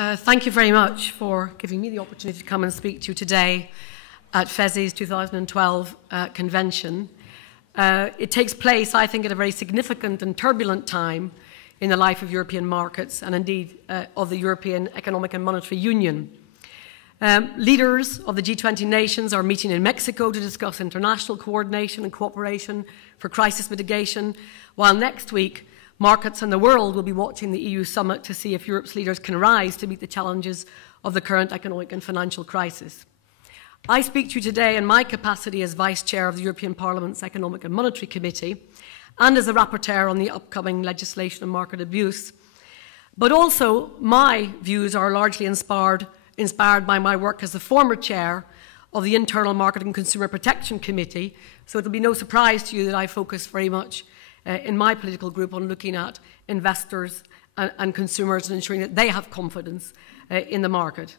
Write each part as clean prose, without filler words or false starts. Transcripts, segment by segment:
Thank you very much for giving me the opportunity to come and speak to you today at FESE's 2012 convention. It takes place, I think, at a very significant and turbulent time in the life of European markets and indeed of the European Economic and Monetary Union. Leaders of the G20 nations are meeting in Mexico to discuss international coordination and cooperation for crisis mitigation, while next week markets and the world will be watching the EU summit to see if Europe's leaders can rise to meet the challenges of the current economic and financial crisis. I speak to you today in my capacity as Vice Chair of the European Parliament's Economic and Monetary Committee and as a rapporteur on the upcoming legislation on market abuse. But also, my views are largely inspired by my work as the former chair of the Internal Market and Consumer Protection Committee, so it will be no surprise to you that I focus very much in my political group on looking at investors and consumers and ensuring that they have confidence in the market.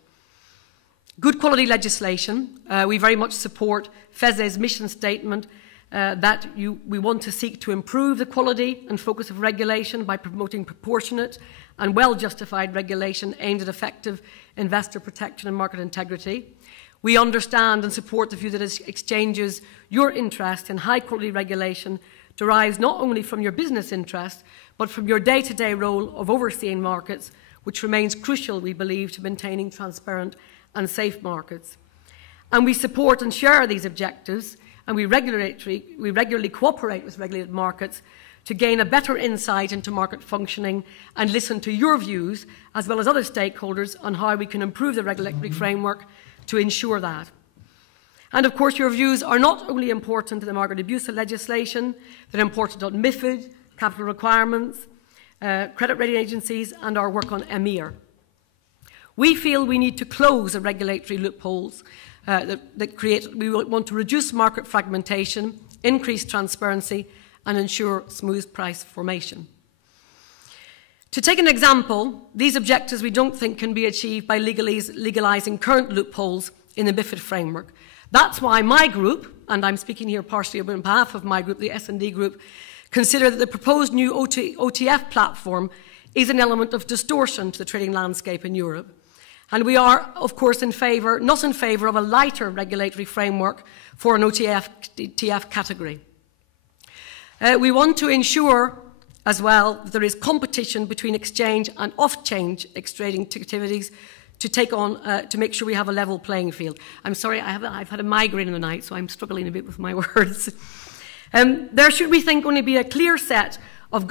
Good quality legislation. We very much support FESE's mission statement that we want to seek to improve the quality and focus of regulation by promoting proportionate and well-justified regulation aimed at effective investor protection and market integrity. We understand and support the view that as exchanges, your interest in high-quality regulation derives not only from your business interest, but from your day-to-day role of overseeing markets, which remains crucial, we believe, to maintaining transparent and safe markets. And we support and share these objectives, and we regularly cooperate with regulated markets to gain a better insight into market functioning and listen to your views, as well as other stakeholders, on how we can improve the regulatory framework to ensure that. And of course, your views are not only important to the market abuse legislation, they're important on MiFID, capital requirements, credit rating agencies, and our work on EMIR. We feel we need to close the regulatory loopholes we want to reduce market fragmentation, increase transparency, and ensure smooth price formation. To take an example, these objectives we don't think can be achieved by legalising current loopholes in the MiFID framework. That's why my group, and I'm speaking here partially on behalf of my group, the S&D group, consider that the proposed new OTF platform is an element of distortion to the trading landscape in Europe. And we are, of course, not in favour of a lighter regulatory framework for an OTF category. We want to ensure as well that there is competition between exchange and off-exchange trading activities to make sure we have a level playing field. I'm sorry, I've had a migraine in the night, so I'm struggling a bit with my words. There should, we think, only be a clear set of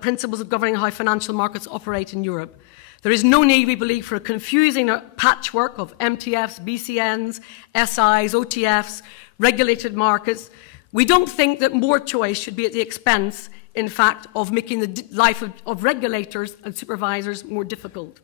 principles of governing how financial markets operate in Europe. There is no need, we believe, for a confusing patchwork of MTFs, BCNs, SIs, OTFs, regulated markets. We don't think that more choice should be at the expense, in fact, of making the life of regulators and supervisors more difficult.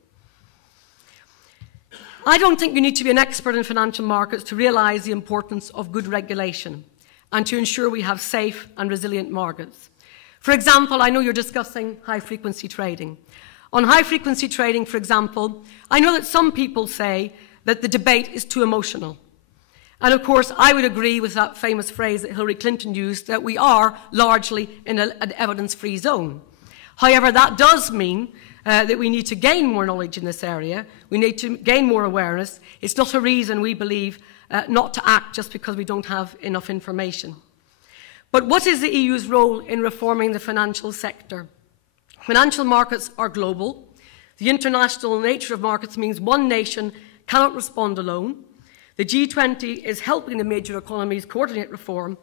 I don't think you need to be an expert in financial markets to realise the importance of good regulation and to ensure we have safe and resilient markets. For example, I know you're discussing high-frequency trading. On high-frequency trading, for example, I know that some people say that the debate is too emotional. And of course, I would agree with that famous phrase that Hillary Clinton used, that we are largely in an evidence-free zone. However, that does mean that we need to gain more knowledge in this area. We need to gain more awareness. It's not a reason, we believe, not to act just because we don't have enough information. But what is the EU's role in reforming the financial sector? Financial markets are global. The international nature of markets means one nation cannot respond alone. The G20 is helping the major economies coordinate reform,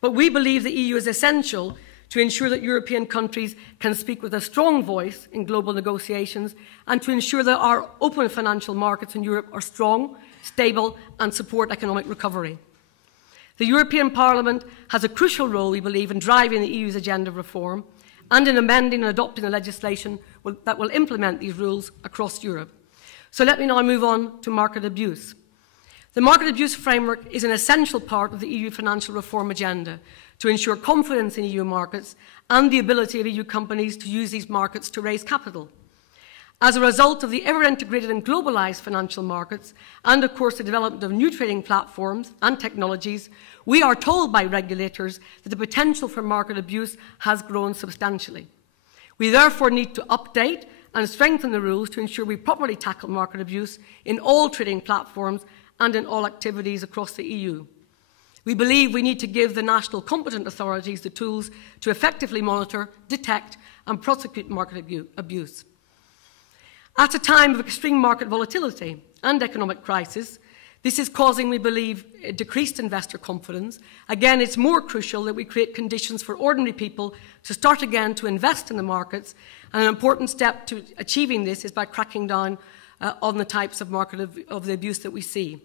but we believe the EU is essential to ensure that European countries can speak with a strong voice in global negotiations and to ensure that our open financial markets in Europe are strong, stable and support economic recovery. The European Parliament has a crucial role, we believe, in driving the EU's agenda of reform and in amending and adopting the legislation that will implement these rules across Europe. So let me now move on to market abuse. The market abuse framework is an essential part of the EU financial reform agenda to ensure confidence in EU markets and the ability of EU companies to use these markets to raise capital. As a result of the ever-integrated and globalised financial markets and, of course, the development of new trading platforms and technologies, we are told by regulators that the potential for market abuse has grown substantially. We therefore need to update and strengthen the rules to ensure we properly tackle market abuse in all trading platforms and in all activities across the EU. We believe we need to give the national competent authorities the tools to effectively monitor, detect and prosecute market abuse. At a time of extreme market volatility and economic crisis, this is causing, we believe, decreased investor confidence. Again, it's more crucial that we create conditions for ordinary people to start again to invest in the markets, and an important step to achieving this is by cracking down on the types of of the abuse that we see.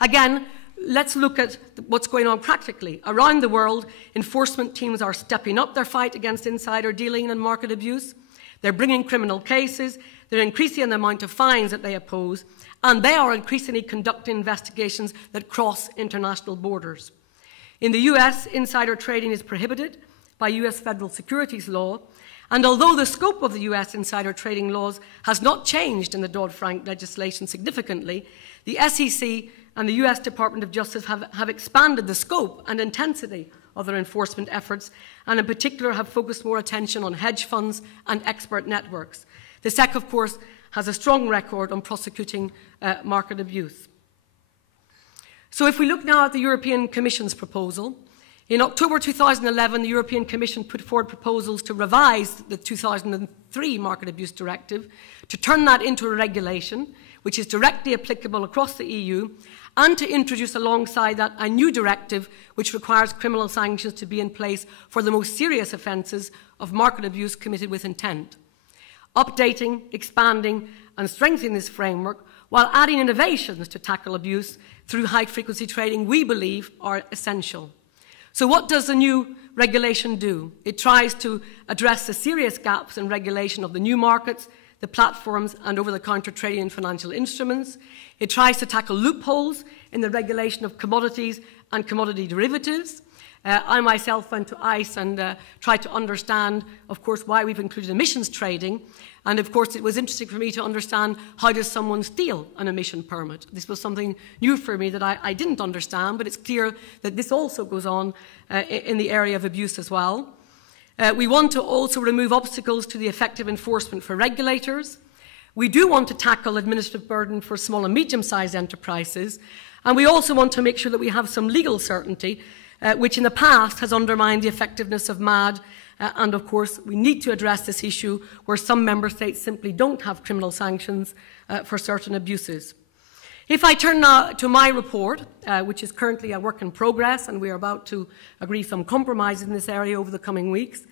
Again, let's look at what's going on practically. Around the world, enforcement teams are stepping up their fight against insider dealing and market abuse. They're bringing criminal cases, they're increasing the amount of fines that they oppose, and they are increasingly conducting investigations that cross international borders. In the US, insider trading is prohibited by US federal securities law, and although the scope of the US insider trading laws has not changed in the Dodd-Frank legislation significantly, the SEC and the US Department of Justice have expanded the scope and intensity of their enforcement efforts, and in particular have focused more attention on hedge funds and expert networks. The SEC, of course, has a strong record on prosecuting market abuse. So if we look now at the European Commission's proposal, in October 2011, the European Commission put forward proposals to revise the 2003 Market Abuse Directive, to turn that into a regulation which is directly applicable across the EU, and to introduce alongside that a new directive which requires criminal sanctions to be in place for the most serious offences of market abuse committed with intent. Updating, expanding and strengthening this framework while adding innovations to tackle abuse through high-frequency trading, we believe, are essential. So what does the new regulation do? It tries to address the serious gaps in regulation of the new markets, the platforms and over-the-counter trading in financial instruments. It tries to tackle loopholes in the regulation of commodities and commodity derivatives. I myself went to ICE and tried to understand, of course, why we've included emissions trading. And, of course, it was interesting for me to understand how does someone steal an emission permit. This was something new for me that I didn't understand, but it's clear that this also goes on in the area of abuse as well. We want to also remove obstacles to the effective enforcement for regulators. We do want to tackle administrative burden for small and medium-sized enterprises. And we also want to make sure that we have some legal certainty, which in the past has undermined the effectiveness of MAD. And, of course, we need to address this issue where some member states simply don't have criminal sanctions for certain abuses. If I turn now to my report, which is currently a work in progress, and we are about to agree some compromises in this area over the coming weeks,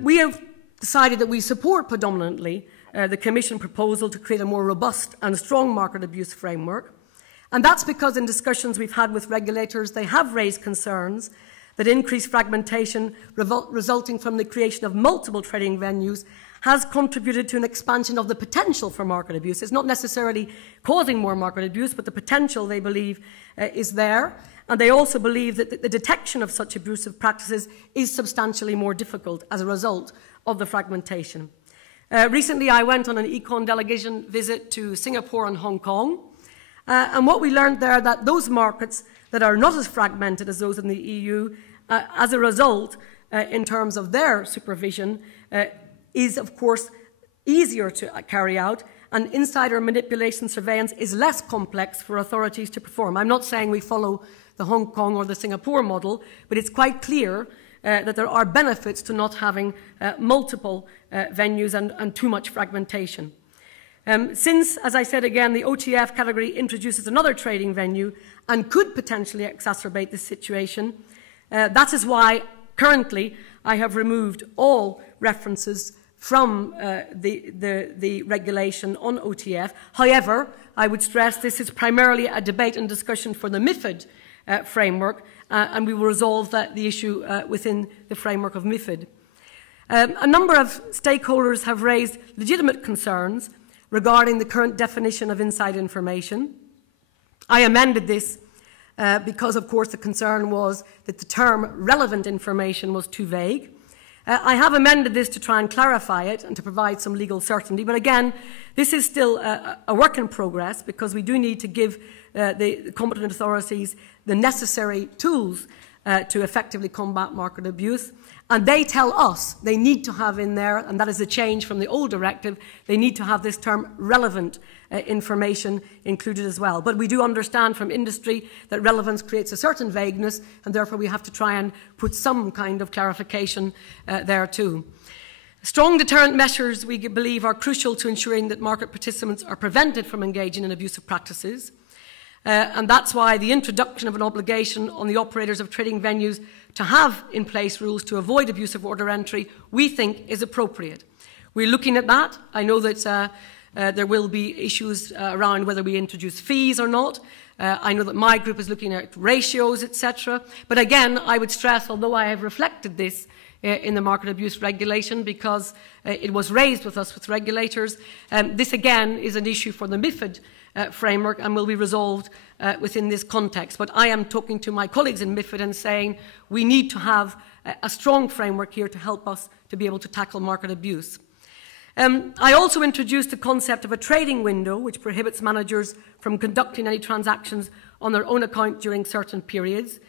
we have decided that we support predominantly the Commission proposal to create a more robust and strong market abuse framework. And that's because in discussions we've had with regulators, they have raised concerns that increased fragmentation resulting from the creation of multiple trading venues has contributed to an expansion of the potential for market abuse. It's not necessarily causing more market abuse, but the potential, they believe, is there. And they also believe that the detection of such abusive practices is substantially more difficult as a result of the fragmentation. Recently, I went on an econ delegation visit to Singapore and Hong Kong. And what we learned there that those markets that are not as fragmented as those in the EU, as a result, in terms of their supervision, is, of course, easier to carry out, and insider manipulation surveillance is less complex for authorities to perform. I'm not saying we follow the Hong Kong or the Singapore model, but it's quite clear that there are benefits to not having multiple venues and too much fragmentation. Since, as I said again, the OTF category introduces another trading venue and could potentially exacerbate this situation, that is why currently I have removed all references from the regulation on OTF. However, I would stress this is primarily a debate and discussion for the MiFID framework, and we will resolve the issue within the framework of MiFID. A number of stakeholders have raised legitimate concerns regarding the current definition of inside information. I amended this because, of course, the concern was that the term relevant information was too vague. I have amended this to try and clarify it and to provide some legal certainty. But again, this is still a work in progress because we do need to give the competent authorities the necessary tools to effectively combat market abuse. And they tell us they need to have in there, and that is a change from the old directive, they need to have this term relevant information included as well. But we do understand from industry that relevance creates a certain vagueness, and therefore we have to try and put some kind of clarification there too. Strong deterrent measures, we believe, are crucial to ensuring that market participants are prevented from engaging in abusive practices. And that's why the introduction of an obligation on the operators of trading venues to have in place rules to avoid abusive order entry, we think is appropriate. We're looking at that. I know that there will be issues around whether we introduce fees or not. I know that my group is looking at ratios, etc. But again, I would stress, although I have reflected this in the market abuse regulation because it was raised with us with regulators, this again is an issue for the MiFID framework and will be resolved within this context. But I am talking to my colleagues in MiFID and saying we need to have a strong framework here to help us to be able to tackle market abuse. I also introduced the concept of a trading window which prohibits managers from conducting any transactions on their own account during certain periods.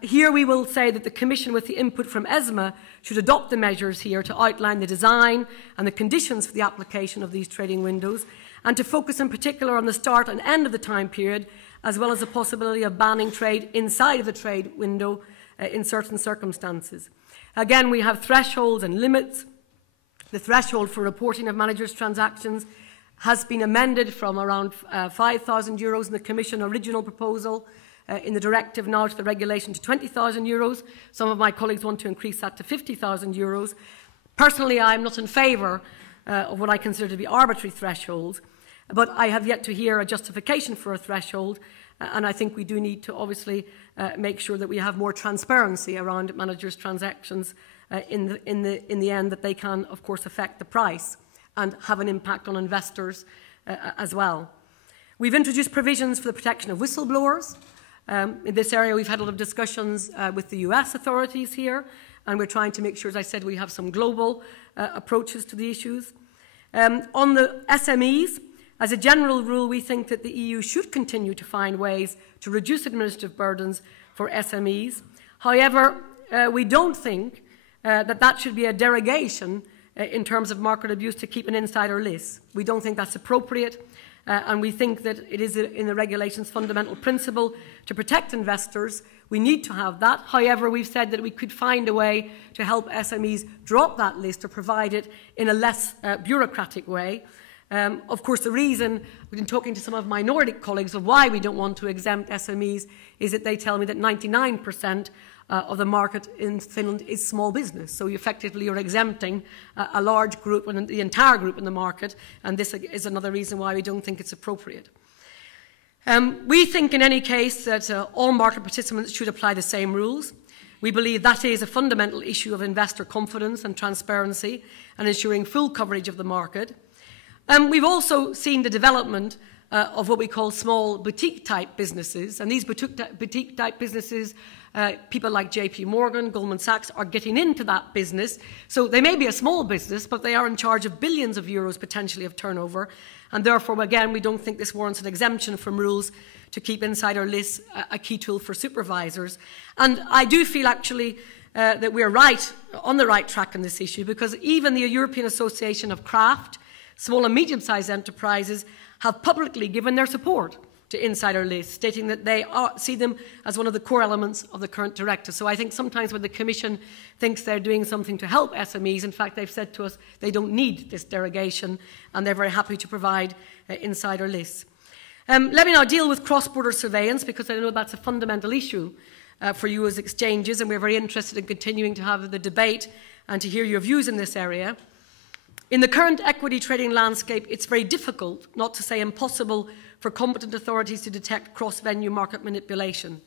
Here we will say that the Commission, with the input from ESMA, should adopt the measures here to outline the design and the conditions for the application of these trading windows, and to focus in particular on the start and end of the time period, as well as the possibility of banning trade inside of the trade window in certain circumstances. Again, we have thresholds and limits. The threshold for reporting of managers' transactions has been amended from around €5,000 in the Commission original proposal in the directive now to the regulation to €20,000. Some of my colleagues want to increase that to €50,000. Personally, I am not in favour of what I consider to be arbitrary thresholds, but I have yet to hear a justification for a threshold, and I think we do need to obviously make sure that we have more transparency around managers' transactions in the end, that they can, of course, affect the price and have an impact on investors as well. We've introduced provisions for the protection of whistleblowers. In this area, we've had a lot of discussions with the US authorities here, and we're trying to make sure, as I said, we have some global approaches to the issues. On the SMEs, as a general rule, we think that the EU should continue to find ways to reduce administrative burdens for SMEs. However, we don't think that should be a derogation in terms of market abuse to keep an insider list. We don't think that's appropriate. And we think that it is in the regulation's fundamental principle to protect investors. We need to have that. However, we've said that we could find a way to help SMEs drop that list or provide it in a less bureaucratic way. Of course, the reason, we've been talking to some of my Nordic colleagues of why we don't want to exempt SMEs is that they tell me that 99% of the market in Finland is small business. So you're exempting a large group and the entire group in the market, and this is another reason why we don't think it's appropriate. We think in any case that all market participants should apply the same rules. We believe that is a fundamental issue of investor confidence and transparency and ensuring full coverage of the market. We've also seen the development of what we call small boutique-type businesses, and these boutique-type businesses, people like JP Morgan, Goldman Sachs are getting into that business. So they may be a small business, but they are in charge of billions of euros potentially of turnover, and therefore, again, we don't think this warrants an exemption from rules to keep insider lists a key tool for supervisors. And I do feel actually that we're on the right track on this issue, because even the European Association of Craft, small and medium-sized enterprises, have publicly given their support to insider lists, stating that they see them as one of the core elements of the current directive. So I think sometimes when the Commission thinks they're doing something to help SMEs, in fact, they've said to us they don't need this derogation, and they're very happy to provide insider lists. Let me now deal with cross-border surveillance, because I know that's a fundamental issue for you as exchanges, and we're very interested in continuing to have the debate and to hear your views in this area. In the current equity trading landscape, it's very difficult, not to say impossible, for competent authorities to detect cross-venue market manipulation.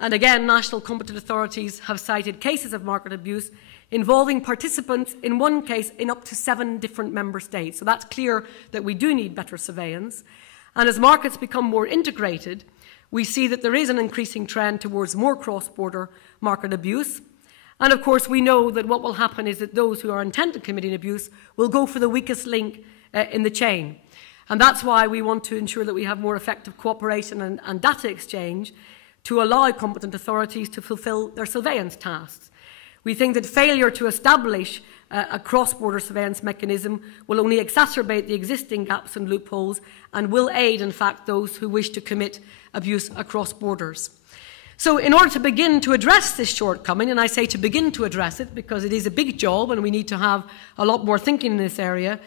And again, national competent authorities have cited cases of market abuse involving participants, in one case, in up to 7 different member states. So that's clear that we do need better surveillance. And as markets become more integrated, we see that there is an increasing trend towards more cross-border market abuse. And of course, we know that what will happen is that those who are intent on committing abuse will go for the weakest link in the chain. And that's why we want to ensure that we have more effective cooperation and data exchange to allow competent authorities to fulfil their surveillance tasks. We think that failure to establish a cross-border surveillance mechanism will only exacerbate the existing gaps and loopholes and will aid, in fact, those who wish to commit abuse across borders. So in order to begin to address this shortcoming, and I say to begin to address it because it is a big job and we need to have a lot more thinking in this area,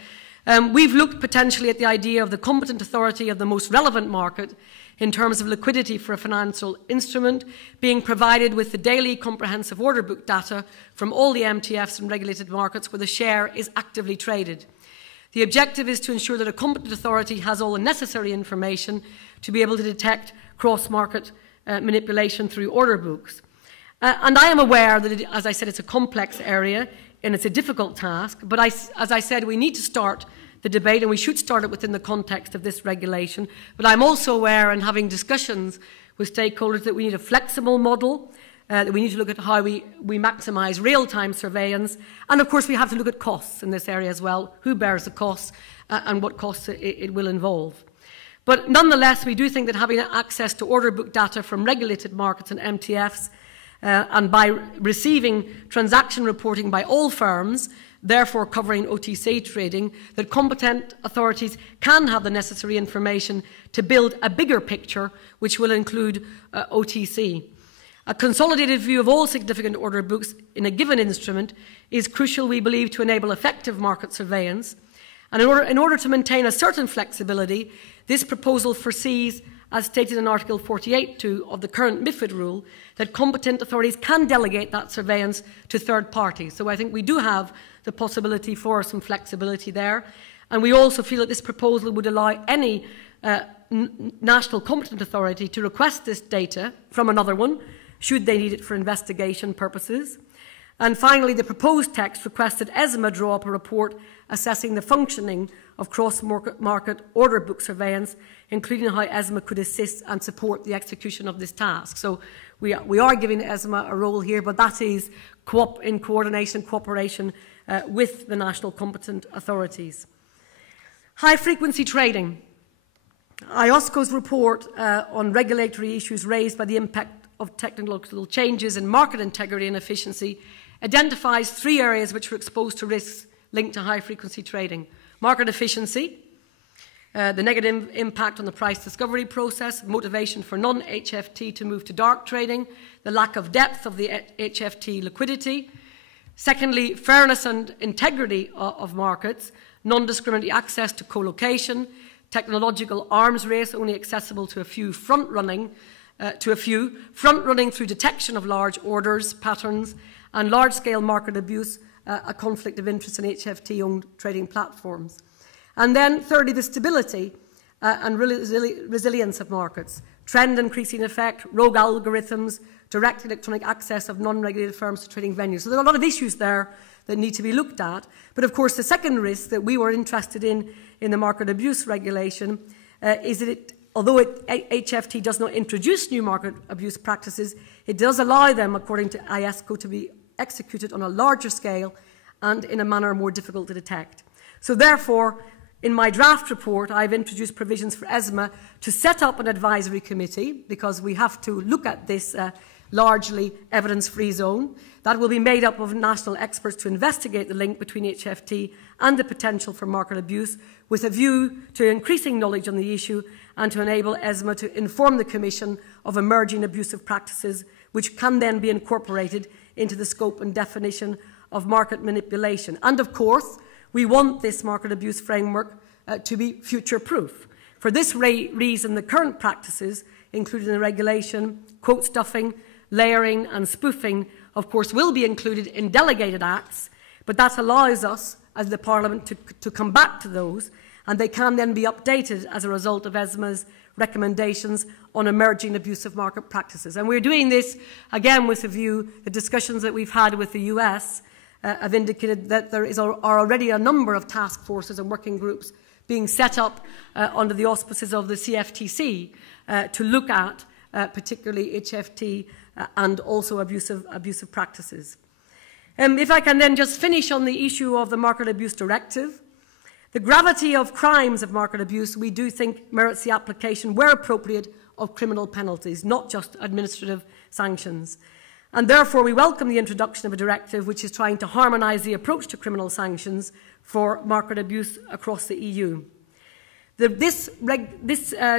we've looked potentially at the idea of the competent authority of the most relevant market in terms of liquidity for a financial instrument being provided with the daily comprehensive order book data from all the MTFs and regulated markets where the share is actively traded. The objective is to ensure that a competent authority has all the necessary information to be able to detect cross-market manipulation through order books. And I am aware that, as I said, it's a complex area and it's a difficult task, but as I said, we need to start the debate, and we should start it within the context of this regulation. But I'm also aware, and having discussions with stakeholders, that we need a flexible model, that we need to look at how we maximise real-time surveillance, and of course we have to look at costs in this area as well, who bears the costs and what costs it will involve. But nonetheless, we do think that having access to order book data from regulated markets and MTFs, and by receiving transaction reporting by all firms, therefore covering OTC trading, that competent authorities can have the necessary information to build a bigger picture which will include OTC. A consolidated view of all significant order books in a given instrument is crucial, we believe, to enable effective market surveillance. And in order to maintain a certain flexibility, this proposal foresees, as stated in Article 48.2 of the current MiFID rule, that competent authorities can delegate that surveillance to third parties. So I think we do have the possibility for some flexibility there. And we also feel that this proposal would allow any national competent authority to request this data from another one, should they need it for investigation purposes. And finally, the proposed text requests that ESMA draw up a report assessing the functioning of cross-market order book surveillance, including how ESMA could assist and support the execution of this task. So we are giving ESMA a role here, but that is in coordination, cooperation with the national competent authorities. High-frequency trading. IOSCO's report on regulatory issues raised by the impact of technological changes in market integrity and efficiency identifies 3 areas which are exposed to risks linked to high-frequency trading. Market efficiency, the negative impact on the price discovery process, motivation for non-HFT to move to dark trading, the lack of depth of the HFT liquidity. Secondly, fairness and integrity of markets, non-discriminatory access to co-location, technological arms race only accessible to a few, front-running through detection of large orders, patterns, and large-scale market abuse, a conflict of interest in HFT-owned trading platforms. And then, thirdly, the stability and resilience of markets, trend increasing effect, rogue algorithms, direct electronic access of non-regulated firms to trading venues. So there are a lot of issues there that need to be looked at. But of course, the second risk that we were interested in the market abuse regulation is that although HFT does not introduce new market abuse practices, it does allow them, according to IOSCO, to be executed on a larger scale and in a manner more difficult to detect. So therefore, in my draft report, I've introduced provisions for ESMA to set up an advisory committee, because we have to look at this largely evidence-free zone. That will be made up of national experts to investigate the link between HFT and the potential for market abuse, with a view to increasing knowledge on the issue and to enable ESMA to inform the Commission of emerging abusive practices, which can then be incorporated into the scope and definition of market manipulation. And of course, we want this market abuse framework to be future-proof. For this reason, the current practices, including the regulation, quote stuffing, layering and spoofing, of course, will be included in delegated acts, but that allows us, as the Parliament, to come back to those, and they can then be updated as a result of ESMA's recommendations on emerging abusive market practices. And we're doing this, again, with a view, the discussions that we've had with the US have indicated that there are already a number of task forces and working groups being set up under the auspices of the CFTC to look at particularly HFT and also abusive practices. If I can then just finish on the issue of the Market Abuse Directive. The gravity of crimes of market abuse, we do think, merits the application, where appropriate, of criminal penalties, not just administrative sanctions. And therefore, we welcome the introduction of a directive which is trying to harmonise the approach to criminal sanctions for market abuse across the EU. This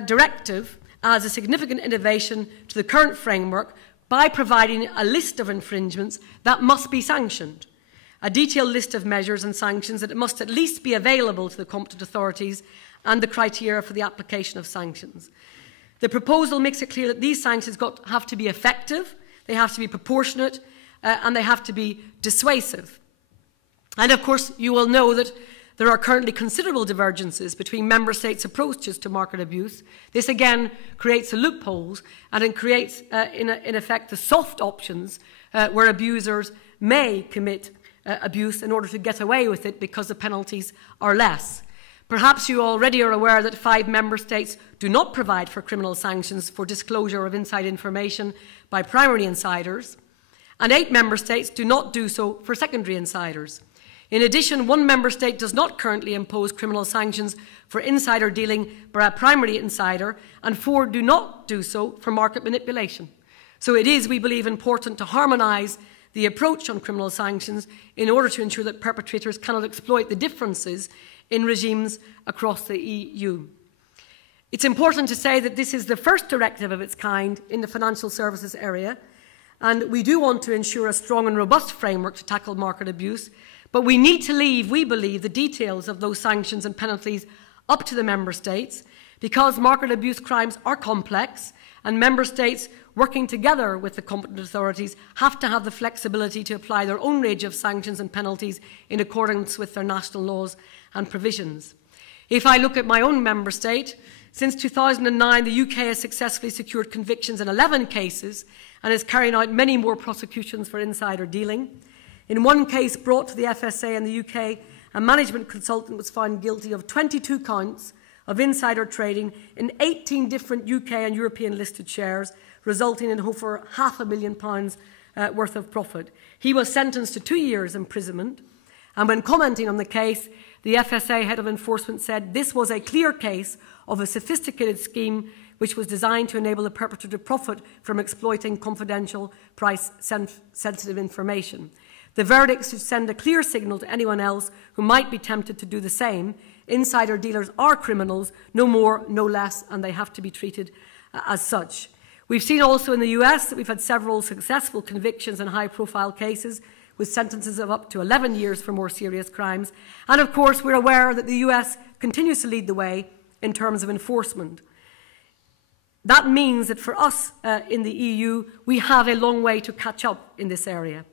directive adds a significant innovation to the current framework by providing a list of infringements that must be sanctioned, a detailed list of measures and sanctions that must at least be available to the competent authorities, and the criteria for the application of sanctions. The proposal makes it clear that these sanctions have to be effective, they have to be proportionate, and they have to be dissuasive. And of course, you will know that there are currently considerable divergences between Member States' approaches to market abuse. This again creates a loopholes, and it creates, in effect, the soft options where abusers may commit abuse in order to get away with it because the penalties are less. Perhaps you already are aware that 5 Member States do not provide for criminal sanctions for disclosure of inside information by primary insiders, and 8 Member States do not do so for secondary insiders. In addition, 1 Member State does not currently impose criminal sanctions for insider dealing by a primary insider, and 4 do not do so for market manipulation. So it is, we believe, important to harmonise the approach on criminal sanctions in order to ensure that perpetrators cannot exploit the differences in regimes across the EU. It's important to say that this is the first directive of its kind in the financial services area, and we do want to ensure a strong and robust framework to tackle market abuse, but we need to leave, we believe, the details of those sanctions and penalties up to the Member States, because market abuse crimes are complex, and Member States working together with the competent authorities have to have the flexibility to apply their own range of sanctions and penalties in accordance with their national laws and provisions. If I look at my own Member State, since 2009 the UK has successfully secured convictions in 11 cases and is carrying out many more prosecutions for insider dealing. In one case brought to the FSA in the UK, a management consultant was found guilty of 22 counts of insider trading in 18 different UK and European listed shares, resulting in over £500,000 worth of profit. He was sentenced to 2 years imprisonment, and when commenting on the case, the FSA head of enforcement said this was a clear case of a sophisticated scheme which was designed to enable the perpetrator to profit from exploiting confidential, price-sensitive information. The verdict should send a clear signal to anyone else who might be tempted to do the same. Insider dealers are criminals, no more, no less, and they have to be treated as such. We've seen also in the US that we've had several successful convictions in high-profile cases with sentences of up to 11 years for more serious crimes. And of course, we're aware that the US continues to lead the way in terms of enforcement. That means that for us in the EU, we have a long way to catch up in this area.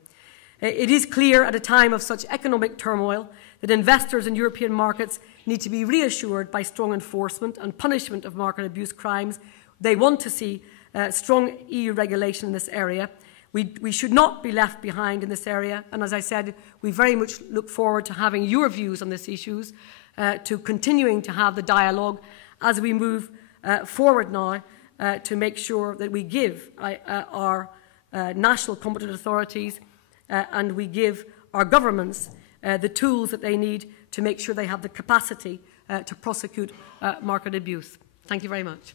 It is clear at a time of such economic turmoil that investors in European markets need to be reassured by strong enforcement and punishment of market abuse crimes. They want to see strong EU regulation in this area. We should not be left behind in this area, and as I said, we very much look forward to having your views on these issues, to continuing to have the dialogue as we move forward now to make sure that we give our national competent authorities and we give our governments the tools that they need to make sure they have the capacity to prosecute market abuse. Thank you very much.